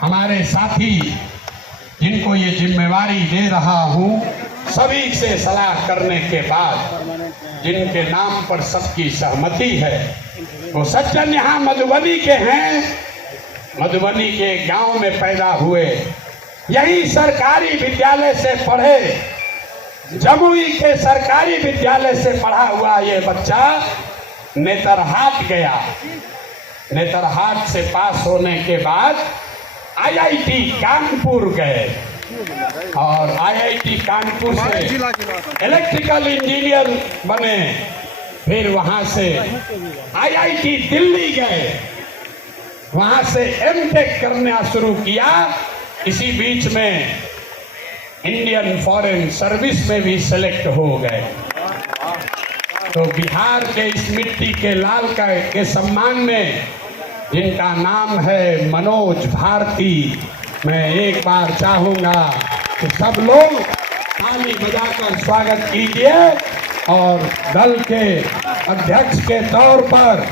हमारे साथी जिनको ये जिम्मेवारी दे रहा हूँ, सभी से सलाह करने के बाद जिनके नाम पर सबकी सहमति है, वो सज्जन यहाँ मधुबनी के हैं, मधुबनी के गांव में पैदा हुए, यही सरकारी विद्यालय से पढ़े, जमुई के सरकारी विद्यालय से पढ़ा हुआ ये बच्चा नेतरहाट गया। नेतरहाट से पास होने के बाद आईआईटी कानपुर गए और आईआईटी कानपुर से इलेक्ट्रिकल इंजीनियर बने। फिर वहां से आईआईटी दिल्ली गए, वहां से एमटेक करना शुरू किया। इसी बीच में इंडियन फॉरेन सर्विस में भी सेलेक्ट हो गए। तो बिहार के इस मिट्टी के लाल के सम्मान में जिनका नाम है मनोज भारती, मैं एक बार चाहूंगा कि सब लोग ताली बजाकर स्वागत कीजिए और दल के अध्यक्ष के तौर पर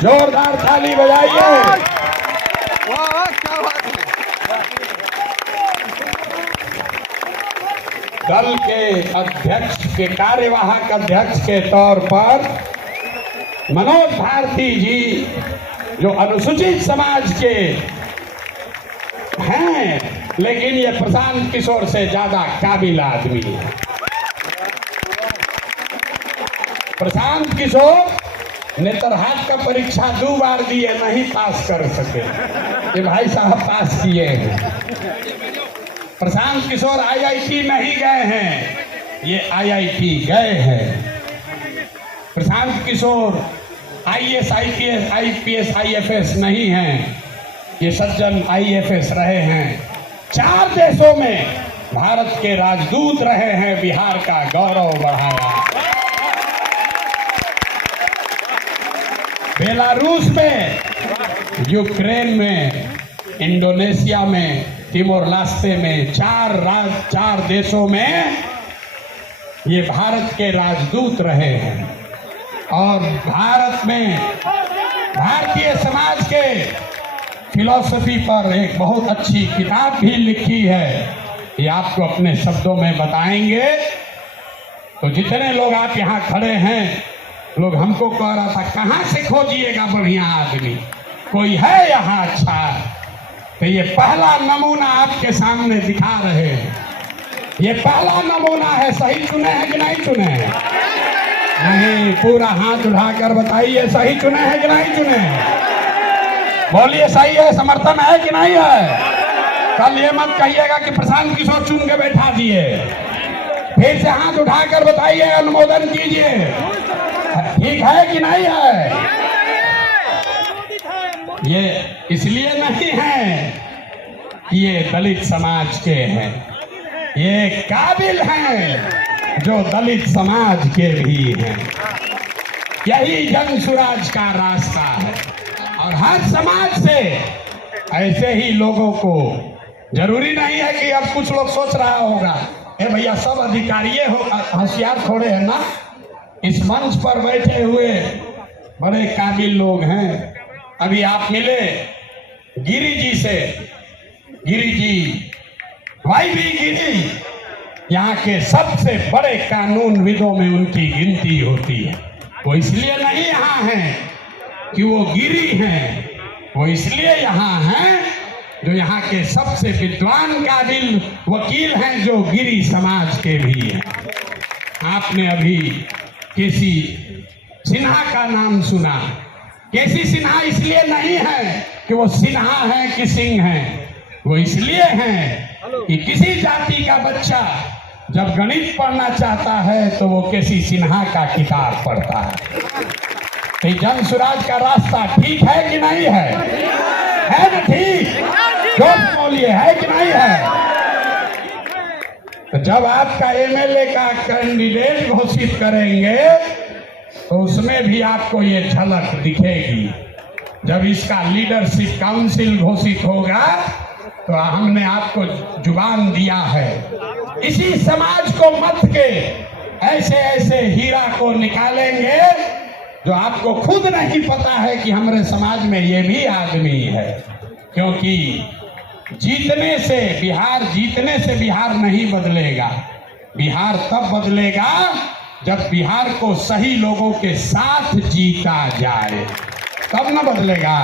जोरदार ताली बजाइए। दल के अध्यक्ष के कार्यवाहक अध्यक्ष के तौर पर मनोज भारती जी, जो अनुसूचित समाज के हैं, लेकिन ये प्रशांत किशोर से ज्यादा काबिल आदमी है। प्रशांत किशोर नेतरहाट का परीक्षा 2 बार दिए, नहीं पास कर सके, ये भाई साहब पास किए हैं। प्रशांत किशोर आईआईटी नहीं गए हैं, ये आईआईटी गए हैं। Prashant Kishor IAS IPS IPS IFS नहीं हैं, ये सज्जन आईएफएस रहे हैं। 4 देशों में भारत के राजदूत रहे हैं, बिहार का गौरव बढ़ाया। बेलारूस में, यूक्रेन में, इंडोनेशिया में, तिमोर लास्ते में, 4 देशों में ये भारत के राजदूत रहे हैं। और भारत में भारतीय समाज के फिलॉसफी पर एक बहुत अच्छी किताब भी लिखी है, ये आपको अपने शब्दों में बताएंगे। तो जितने लोग आप यहाँ खड़े हैं, लोग हमको कह रहा था कहाँ से खोजिएगा बढ़िया आदमी, कोई है यहाँ अच्छा? तो ये पहला नमूना आपके सामने दिखा रहे हैं, ये पहला नमूना है। सही चुने हैं कि नहीं चुने हैं? नहीं, पूरा हाथ उठाकर बताइए सही चुने हैं कि नहीं चुने हैं? बोलिए सही है, समर्थन है कि नहीं है? कल ये मत कहिएगा कि प्रशांत किशोर चुन के बैठा दिए। फिर से हाथ उठाकर बताइए, अनुमोदन कीजिए, ठीक है कि नहीं है? ये इसलिए नहीं है कि ये दलित समाज के हैं, ये काबिल हैं जो दलित समाज के भी हैं। यही जन सुराज का रास्ता है और हर समाज से ऐसे ही लोगों को, जरूरी नहीं है कि अब कुछ लोग सोच रहा होगा ए भैया सब अधिकारी होशियार थोड़े हैं ना, इस मंच पर बैठे हुए बड़े काबिल लोग हैं। अभी आप मिले गिरी जी से, गिरी जी, भाई भी गिरी, यहाँ के सबसे बड़े कानूनविदों में उनकी गिनती होती है। वो इसलिए नहीं यहाँ हैं कि वो गिरी हैं, वो इसलिए यहाँ हैं जो यहाँ के सबसे विद्वान काबिल वकील हैं, जो गिरी समाज के भी हैं। आपने अभी केसी सिन्हा का नाम सुना। केसी सिन्हा इसलिए नहीं है कि वो सिन्हा है कि सिंह है, वो इसलिए हैं कि किसी जाति का बच्चा जब गणित पढ़ना चाहता है तो वो केसी सिन्हा का किताब पढ़ता है। तो जन सुराज का रास्ता ठीक है कि नहीं है? है ना ठीक? जोश बोलिए, है कि नहीं है? तो जब आपका एमएलए का कैंडिडेट घोषित करेंगे तो उसमें भी आपको ये झलक दिखेगी। जब इसका लीडरशिप काउंसिल घोषित होगा तो हमने आपको जुबान दिया है, इसी समाज को मत के ऐसे ऐसे हीरा को निकालेंगे जो आपको खुद नहीं पता है कि हमारे समाज में ये भी आदमी है। क्योंकि जीतने से बिहार नहीं बदलेगा। बिहार तब बदलेगा जब बिहार को सही लोगों के साथ जीता जाए, तब न बदलेगा।